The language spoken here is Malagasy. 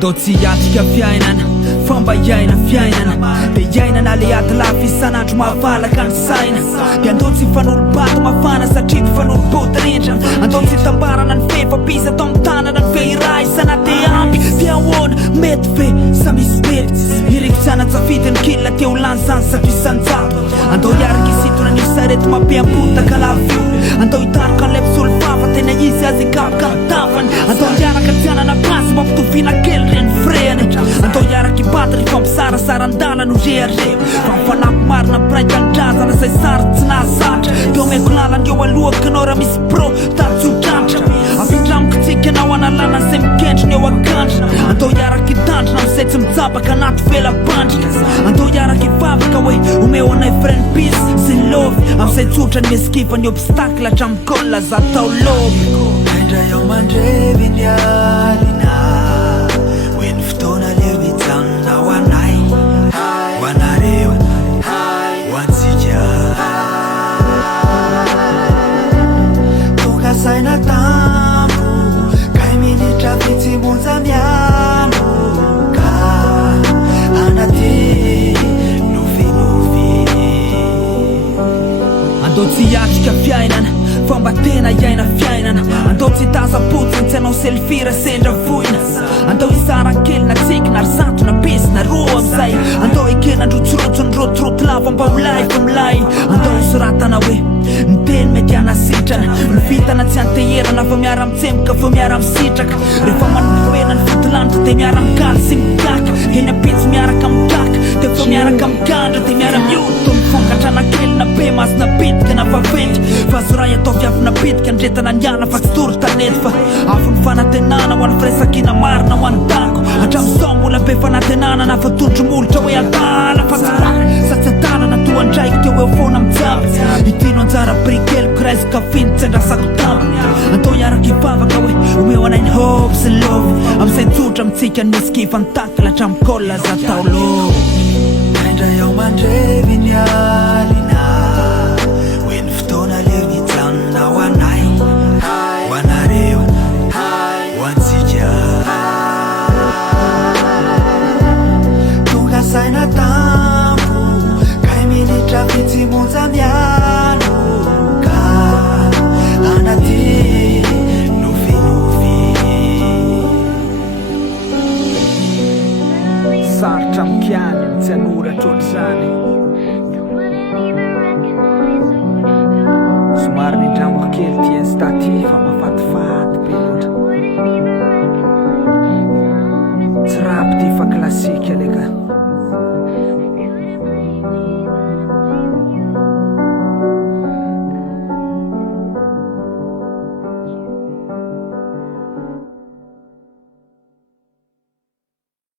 Andao tsy hiatrika fiainana fomba iaina fiainana de iainana le aty lafy isan'andro mahavalaka ny saina de andao tsy fanolobato mafana satria fanolobody rindra andao tsy tambarana ny fefapisa tao amin'ny tanana ny feira isana de ampy de ahoana mety ve sa misy mety irikitsana tsafity ny killa teo lany zany satria sanjato andao hiaraka isitona ny sarety mampiam-potaka lavio andao hitarika an'ilay mpisolo fafa tena izy azy ikapika ny tafany andao hiaraka tianana pasy mampitovina kely reny freany andao hiaraka ipaty ry fampisarasarandala no reare fa mifanampy marina piraikan-drazana zay sary tsy nahazatra teo maiko lalany eo alohaka anao raha misy pro tatsodratra afindramiko tsika anao analana zay mikendriny eo akandrina andao hiaraka itandrina amizay tsy mitsabaka anaty velabandrika andao hiaraka ivavaka hoe omeo anay friend peace sy lovy amizay tsotra ny meskiva ny obstacle hatramikolla za tao lovy Aindra iaho mandrevy ny alina hoe ny fotoana leo mijanona ho anay ho anareo ho antsika toka saina tambo kay minitra vitsy monja miano ka anaty nofinofy andao tsy hiatrika fiainana fomba tena iaina fiainana andao tsy taza-potsiny tsy anao selfira sendra voina andao isaran-kely na tsiky na risato na pesy na roa amizay andao ekena androtsirotso ny rotorotro lava mba milay fa milay andao soratana hoe ny teny mety anasitrana ny vitana tsy anteherana fa miara mitsemboka fa miara misitraka rehefa manompoena ny fotolanitra de miara mikaly sy mikaka eny ampitsy miaraka mikaka de fa miaraka mikandra de miara mioto mifongatrana kely na be masina pitika na vaventy fa zoray atao viavina pitika ndretana niala fa tsy toro tanety fa afo ny fanantenana ho an'ny firesakina marina ho an'ny dako hatramizao mbola be fanantenana na fa tondro molotra hoe adala fa tsy ra satsy atanana toandraiky teo eo foana mijaby itino anjara brikeliko raisika finy tsy andrasako tamby andao hiaraka ivavaka hoe omeo anay ny hope sy lovy amizay tsotra mitsika ny meskiva ny takla hatramikolla za tao lovy Aindra iaho mandrevy ny alina hoe ny fotoana leo mijanona ho anay ho anareo ho antsika toka saina tambo kay minitra vitsy monja miano ka anaty nofinofy sarotra mikiany tsy hanoratra ohatr'izany somary nindramako kely ty instaty fa mahafatifaty